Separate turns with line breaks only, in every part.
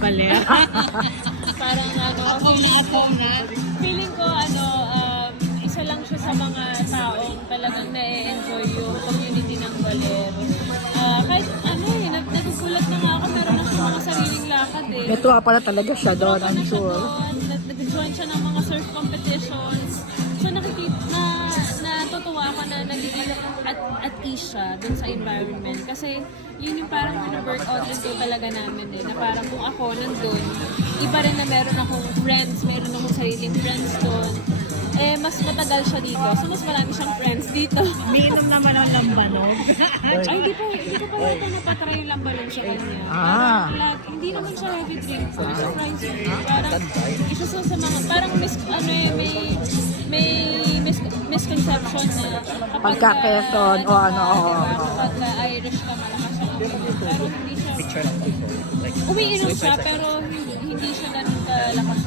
baler.
Parang ano, feeling ko, feeling ko ano, um, isa lang siya sa mga taong talagang na-enjoy yung community ng Valero. Ah, kahit ano eh, nag- nagugulat na nga ako, meron na siya mga sariling lakad eh.
May tuwa pala talaga siya doon, I'm sure.
Nag-join siya ng mga surf competitions. So nakikita na natutuwa ako na nagiging at, ease siya dun sa environment. Kasi yun yung parang workout din ko talaga namin eh. Na parang kung ako nandun, iba rin na meron akong friends, meron akong sariling friends doon. Eh, mas matagal siya dito. So, mas marami siyang friends dito.
Miinom naman ang lambanog.
Ay, hindi pa, hindi ko pa yata napatry yung lambalog sa kanya.
Ah.
Parang, lag- hindi naman siya heavy drinker. Surprisingly. Parang, isa siya sa mga, parang mis, ano eh, may, misconception na kapag
Pagka Quezon, o ano, oo, oo.
Kapag ka Irish ka, malakas siya. Pero hindi siya, umiinom siya, pero hindi, hindi siya ganun kalakas.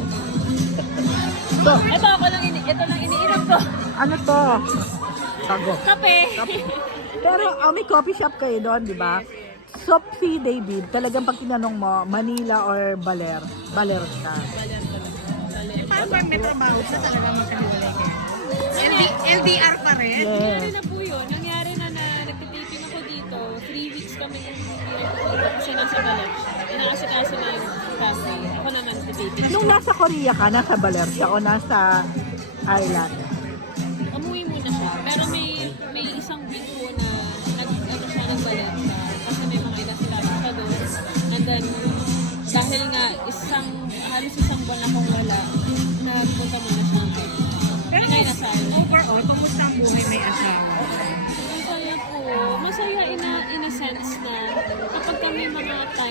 So,
Ito ako lang, ini, ito lang iniinom ko.
ano to? Sago.
Kape.
Pero oh, may coffee shop kayo doon, di ba? So, si David, talagang pag tinanong mo, Manila or Baler? Baler ka.
Paano pag may trabaho siya talaga magkahiwalay? LD, LDR pa rin?
Nangyari na po yun. Nangyari na na nagtitipin ako dito. Three weeks kami kasi nasa siya. Inaasikaso na yung coffee. Ako na nagtitipin.
Nung nasa Korea ka, nasa Baler siya o nasa Ireland?
Umuwi muna siya. Pero may may isang week po na nag, ano siya, nagbalat siya. Kasi may mga inasilabi siya doon. And then, dahil nga isang, halos isang buwan akong wala, nagpunta muna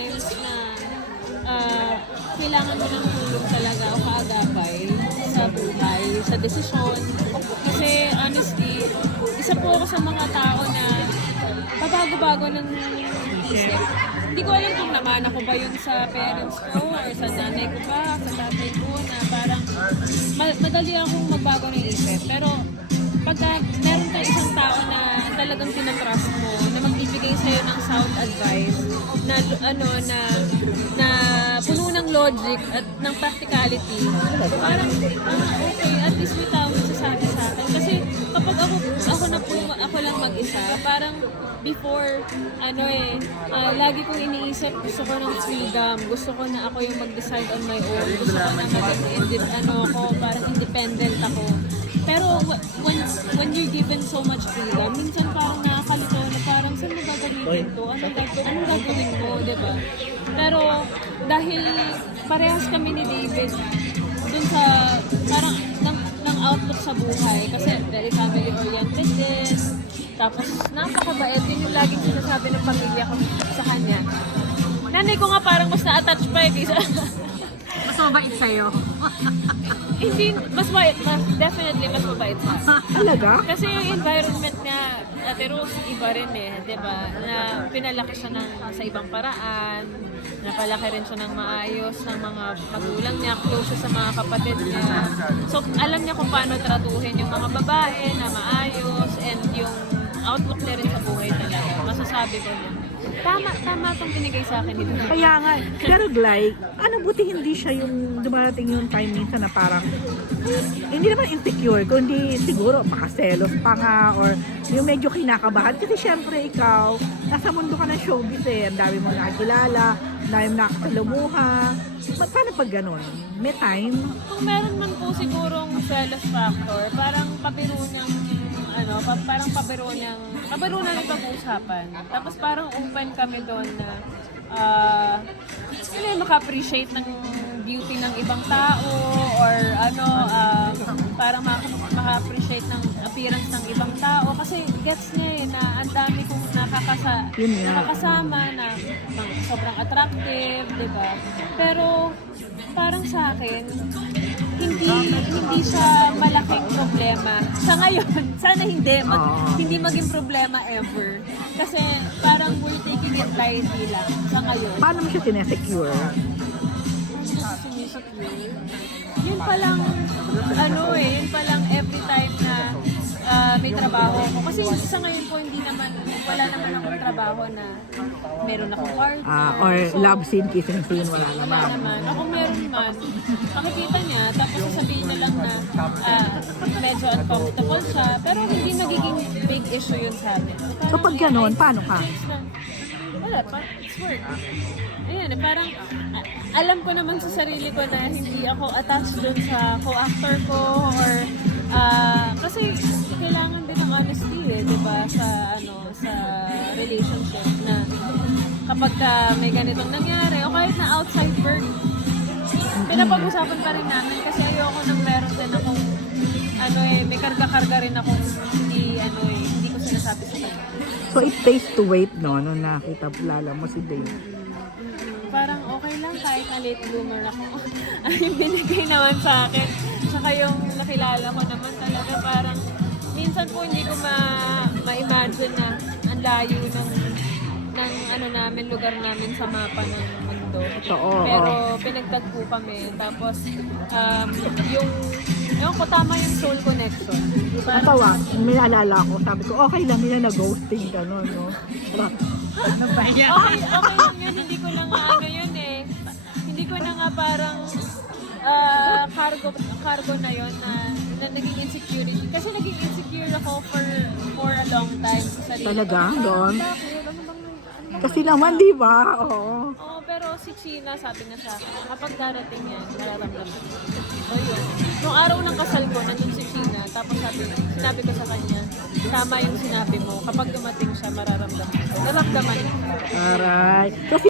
times na ah, kailangan mo ng tulong talaga o kaagapay sa buhay, sa desisyon. Kasi honestly, isa po ako sa mga tao na pabago-bago ng isip. Hindi ko alam kung naman ako ba yun sa parents ko or sa nanay ko ba, sa tatay ko na parang ma- madali akong magbago ng isip. Pero pagka meron ka isang tao na talagang tinatrust mo, magbibigay sa'yo ng sound advice, na ano, na na puno ng logic at ng practicality, parang, ah, okay, at least may tao nagsasabi sa akin. Kasi kapag ako, ako na po, ako lang mag-isa, parang before, ano eh, ah, lagi kong iniisip, gusto ko ng freedom, gusto ko na ako yung mag-decide on my own, gusto ko na maging, ano ako, parang independent ako. Pero when, when you're given so much freedom, minsan parang na gagawin to? Anong, gag- anong gagawin mo, di ba? Pero dahil parehas kami ni David dun sa parang ng, ng outlook sa buhay kasi very family oriented din tapos napakabait yun yung laging sinasabi ng pamilya ko sa kanya nanay ko nga parang mas na-attach pa eh kaysa
Mas mabait sa'yo.
hindi mas mabait mas, definitely mas mabait siya
Talaga?
kasi yung environment niya Ate Rose, iba rin eh, di ba? Na pinalaki siya ng, sa ibang paraan, napalaki rin siya ng maayos ng mga magulang niya, close siya sa mga kapatid niya. So, alam niya kung paano tratuhin yung mga babae na maayos and yung outlook niya rin sa buhay talaga. Masasabi ko na. Tama, tama itong binigay sa akin dito.
Kaya nga, pero Glay, ano buti hindi siya yung dumarating yung time minsan na parang hindi naman insecure, kundi siguro makaselos pa nga or yung medyo kinakabahan. Kasi syempre ikaw, nasa mundo ka ng showbiz eh. Ang dami mo nakakilala, ang dami mo nakakalumuha. Ma- Paano pag ganun? May time?
Kung meron man po sigurong jealous factor, parang pabiro niyang ano, pa, parang pabiro niyang pabiro na ng pag-uusapan. Tapos parang open kami doon na ah yun yung maka-appreciate ng beauty ng ibang tao or ano, ah, parang maka- maka-appreciate ng appearance ng ibang tao kasi gets niya eh na ang dami kong nakakasa nakakasama na sobrang attractive, di ba? Pero parang sa akin, hindi hindi siya malaking problema. Sa ngayon, sana hindi mag, hindi maging problema ever. Kasi parang we're taking it lightly lang sa ngayon.
Paano mo siya sinesecure?
Yun pa lang, ano eh, yun pa lang every time na ah, may trabaho ako. Kasi sa ngayon po, hindi naman, wala naman akong trabaho na meron akong partner.
Ah, or
So,
love scene, kissing scene, wala
wala
naman.
naman. Ako meron man, makikita niya, tapos sasabihin na lang na ah, medyo uncomfortable siya, pero hindi nagiging big issue yun sa amin.
So, pag ganon, paano ka?
Wala pa, it's work. Ayan, eh, parang alam ko naman sa sarili ko na hindi ako attached dun sa co-actor ko or ah, kasi kailangan din ng honesty eh, 'di ba, sa ano, sa relationship na kapag ka may ganitong nangyari o kahit na outside work, pinapag-usapan pa rin namin kasi ayoko nang meron din akong ano eh, may karga-karga rin akong hindi ano eh, hindi ko sinasabi sa kanya.
So, it pays to wait, no? Nung nakita lala mo si Dave.
parang okay lang kahit na late bloomer ako. Ay, binigay naman sa akin. Tsaka yung nakilala ko naman talaga parang minsan po hindi ko ma ma-imagine na ang layo ng ng ano namin, lugar namin sa mapa ng mundo.
Totoo,
Pero pinagtagpo kami. Tapos um, yung yung ko tama yung soul connection.
Ang tawa, may naalala ko, sabi ko, okay lang nila na ghosting ka, no? no?
Ano ba yan?
okay, okay lang yun. Hindi ko na nga ano yun eh. Hindi ko na nga parang ah, cargo cargo na yun na, na naging insecurity. Kasi naging insecure ako for for a long time sa sarili. ko.
Talaga? Doon?
Bakit? Ano bang, ano bang
Kasi naman, di ba? Oo.
Oo, pero si China sabi na sa akin, kapag darating yan, mararamdaman ko. So yun. Nung araw ng kasal ko, nandun si China, tapos sabi, sinabi ko sa kanya, tama yung sinabi mo, kapag dumating siya, mararamdaman ko. Naramdaman ko.
Aray. Kasi